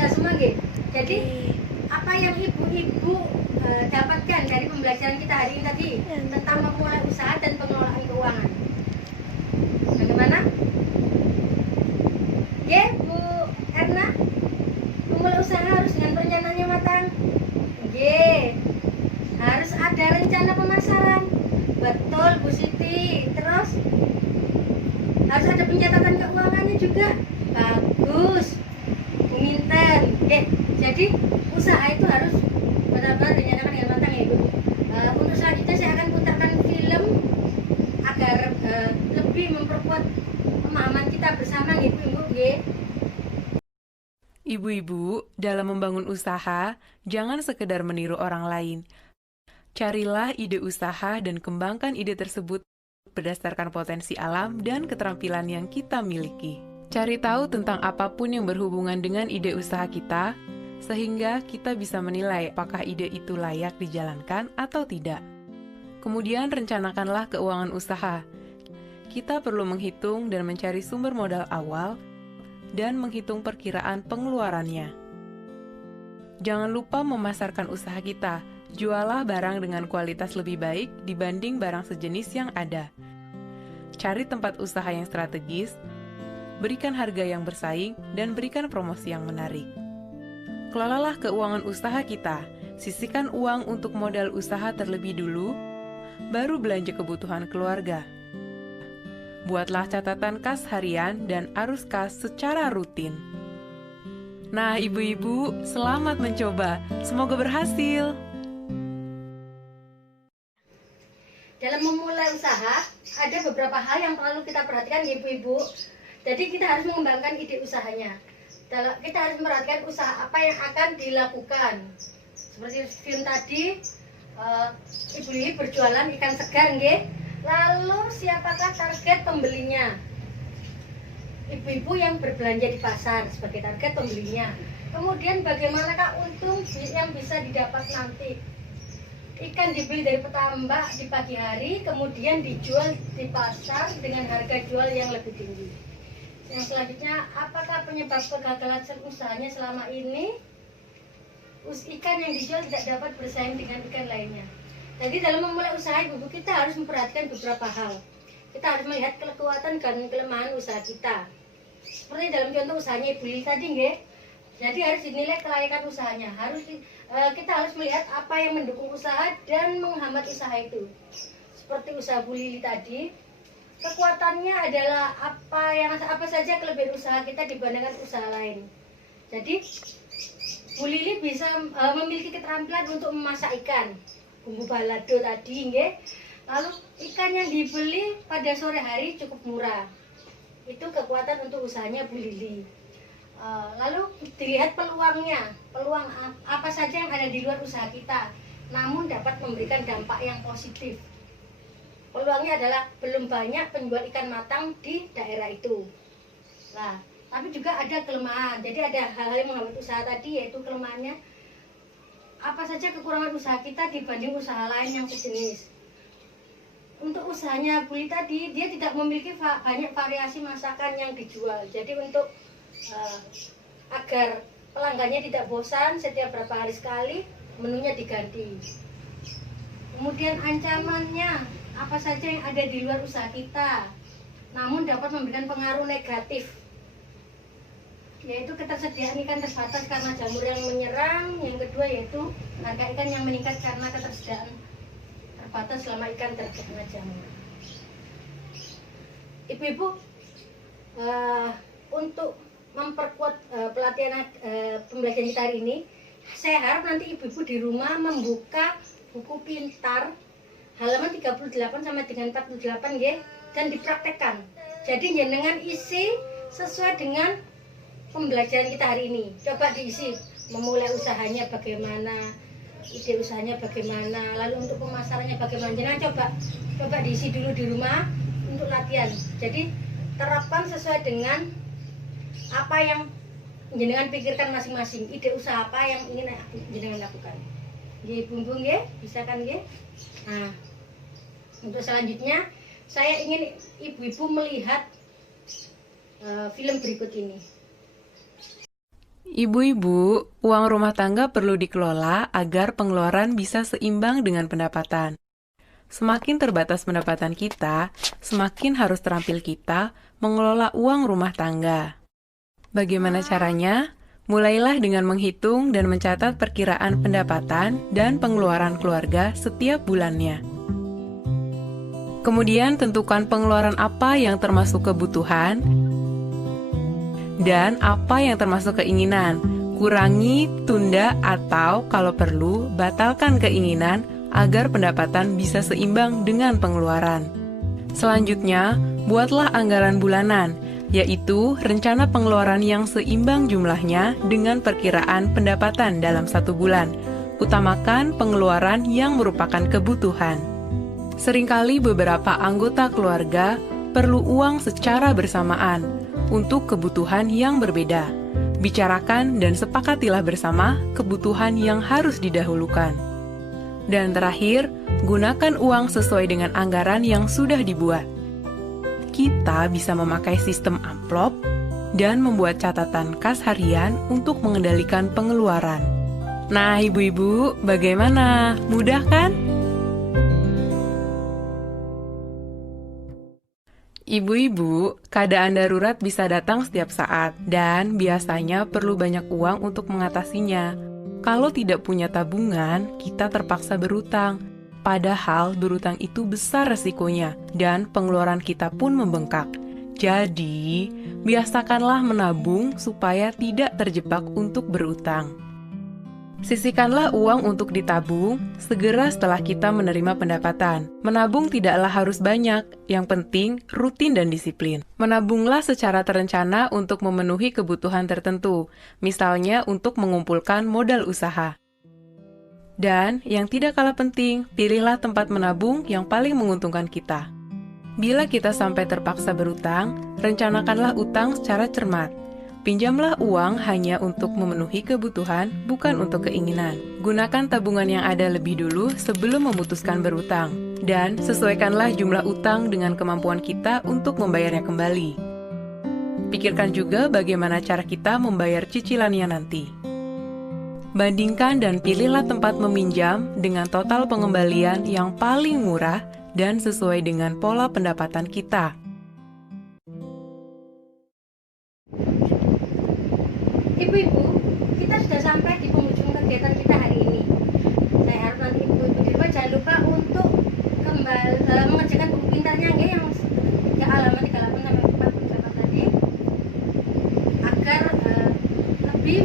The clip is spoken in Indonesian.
bisa semua nggih. Jadi apa yang ibu-ibu dapatkan dari pembelajaran kita hari ini tadi tentang memulai usaha dan pengelolaan keuangan. Bagaimana? Ya, Bu Erna, memulai usaha harus dengan perencanaan yang matang. Ye, harus ada rencana pemasaran. Betul, Bu Siti. Terus harus ada pencatatan keuangannya juga. Bagus, Bu Minten. Jadi usaha itu harus benar-benar direncanakan dengan matang ya, Ibu. Untuk selanjutnya saya akan putarkan film agar lebih memperkuat pemahaman kita bersama, Ibu-ibu. Ibu-ibu, dalam membangun usaha, jangan sekedar meniru orang lain. Carilah ide usaha dan kembangkan ide tersebut berdasarkan potensi alam dan keterampilan yang kita miliki. Cari tahu tentang apapun yang berhubungan dengan ide usaha kita, sehingga kita bisa menilai apakah ide itu layak dijalankan atau tidak. Kemudian rencanakanlah keuangan usaha. Kita perlu menghitung dan mencari sumber modal awal dan menghitung perkiraan pengeluarannya. Jangan lupa memasarkan usaha kita. Jualah barang dengan kualitas lebih baik dibanding barang sejenis yang ada. Cari tempat usaha yang strategis, berikan harga yang bersaing, dan berikan promosi yang menarik. Kelolalah keuangan usaha kita. Sisihkan uang untuk modal usaha terlebih dulu, baru belanja kebutuhan keluarga. Buatlah catatan kas harian dan arus kas secara rutin. Nah, ibu-ibu, selamat mencoba. Semoga berhasil. Dalam memulai usaha, ada beberapa hal yang perlu kita perhatikan, ibu-ibu. Jadi kita harus mengembangkan ide usahanya. Kita harus memperhatikan usaha apa yang akan dilakukan. Seperti film tadi, Ibu Lili berjualan ikan segar, nggih. Lalu siapakah target pembelinya? Ibu-ibu yang berbelanja di pasar sebagai target pembelinya. Kemudian bagaimanakah untung yang bisa didapat nanti? Ikan dibeli dari petambak di pagi hari, kemudian dijual di pasar dengan harga jual yang lebih tinggi. Yang selanjutnya, apakah penyebab kegagalan usahanya selama ini? Ikan yang dijual tidak dapat bersaing dengan ikan lainnya. Jadi dalam memulai usaha, ibu-ibu, kita harus memperhatikan beberapa hal. Kita harus melihat kekuatan dan kelemahan usaha kita. Seperti dalam contoh usahanya Ibu Lili tadi, nggih. Jadi harus dinilai kelayakan usahanya. Kita harus melihat apa yang mendukung usaha dan menghambat usaha itu. Seperti usaha Bu Lili tadi, kekuatannya adalah apa saja kelebihan usaha kita dibandingkan usaha lain. Jadi Bu Lili bisa memiliki keterampilan untuk memasak ikan, bumbu balado tadi, nggih. Lalu ikan yang dibeli pada sore hari cukup murah. Itu kekuatan untuk usahanya Bu Lili. Lalu dilihat peluangnya, peluang apa saja yang ada di luar usaha kita, namun dapat memberikan dampak yang positif. Peluangnya adalah belum banyak penjual ikan matang di daerah itu. Nah, tapi juga ada kelemahan. Jadi ada hal-hal yang menghambat usaha tadi, yaitu kelemahannya apa saja kekurangan usaha kita dibanding usaha lain yang sejenis. Untuk usahanya Bu Lili tadi, dia tidak memiliki banyak variasi masakan yang dijual. Jadi untuk agar pelanggannya tidak bosan, setiap berapa hari sekali menunya diganti. Kemudian ancamannya, apa saja yang ada di luar usaha kita, namun dapat memberikan pengaruh negatif, yaitu ketersediaan ikan terbatas karena jamur yang menyerang. Yang kedua yaitu harga ikan yang meningkat karena ketersediaan terbatas selama ikan terkena jamur. Ibu-ibu, untuk memperkuat pelatihan pembelajaran kita hari ini, saya harap nanti ibu-ibu di rumah membuka buku pintar halaman 38 sampai dengan 48, nggih, dan dipraktekkan. Jadi jenengan isi sesuai dengan pembelajaran kita hari ini. Coba diisi, memulai usahanya bagaimana, ide usahanya bagaimana, lalu untuk pemasarannya bagaimana. Jangan coba diisi dulu di rumah untuk latihan. Jadi terapkan sesuai dengan apa yang jenengan pikirkan masing-masing, ide usaha apa yang ingin jenengan lakukan. Nggih, Bumbu, nggih, bisa kan, nggih? Nah, untuk selanjutnya saya ingin ibu-ibu melihat film berikut ini. Ibu-ibu, uang rumah tangga perlu dikelola agar pengeluaran bisa seimbang dengan pendapatan. Semakin terbatas pendapatan kita, semakin harus terampil kita mengelola uang rumah tangga. Bagaimana caranya? Mulailah dengan menghitung dan mencatat perkiraan pendapatan dan pengeluaran keluarga setiap bulannya. Kemudian tentukan pengeluaran apa yang termasuk kebutuhan dan apa yang termasuk keinginan. Kurangi, tunda, atau kalau perlu, batalkan keinginan agar pendapatan bisa seimbang dengan pengeluaran. Selanjutnya, buatlah anggaran bulanan, yaitu rencana pengeluaran yang seimbang jumlahnya dengan perkiraan pendapatan dalam satu bulan. Utamakan pengeluaran yang merupakan kebutuhan. Seringkali beberapa anggota keluarga perlu uang secara bersamaan untuk kebutuhan yang berbeda. Bicarakan dan sepakatilah bersama kebutuhan yang harus didahulukan. Dan terakhir, gunakan uang sesuai dengan anggaran yang sudah dibuat. Kita bisa memakai sistem amplop dan membuat catatan kas harian untuk mengendalikan pengeluaran. Nah, ibu-ibu, bagaimana? Mudah kan? Ibu-ibu, keadaan darurat bisa datang setiap saat dan biasanya perlu banyak uang untuk mengatasinya. Kalau tidak punya tabungan, kita terpaksa berutang. Padahal berutang itu besar resikonya dan pengeluaran kita pun membengkak. Jadi, biasakanlah menabung supaya tidak terjebak untuk berutang. Sisihkanlah uang untuk ditabung segera setelah kita menerima pendapatan. Menabung tidaklah harus banyak, yang penting rutin dan disiplin. Menabunglah secara terencana untuk memenuhi kebutuhan tertentu, misalnya untuk mengumpulkan modal usaha. Dan yang tidak kalah penting, pilihlah tempat menabung yang paling menguntungkan kita. Bila kita sampai terpaksa berutang, rencanakanlah utang secara cermat. Pinjamlah uang hanya untuk memenuhi kebutuhan, bukan untuk keinginan. Gunakan tabungan yang ada lebih dulu sebelum memutuskan berutang. Dan sesuaikanlah jumlah utang dengan kemampuan kita untuk membayarnya kembali. Pikirkan juga bagaimana cara kita membayar cicilannya nanti. Bandingkan dan pilihlah tempat meminjam dengan total pengembalian yang paling murah dan sesuai dengan pola pendapatan kita. Ibu-ibu, kita sudah sampai di penghujung kegiatan kita hari ini. Saya harap nanti ibu-ibu di rumah jangan lupa untuk mengerjakan buku pintarnya yang 3 halaman 38 sampai 48 tadi, agar lebih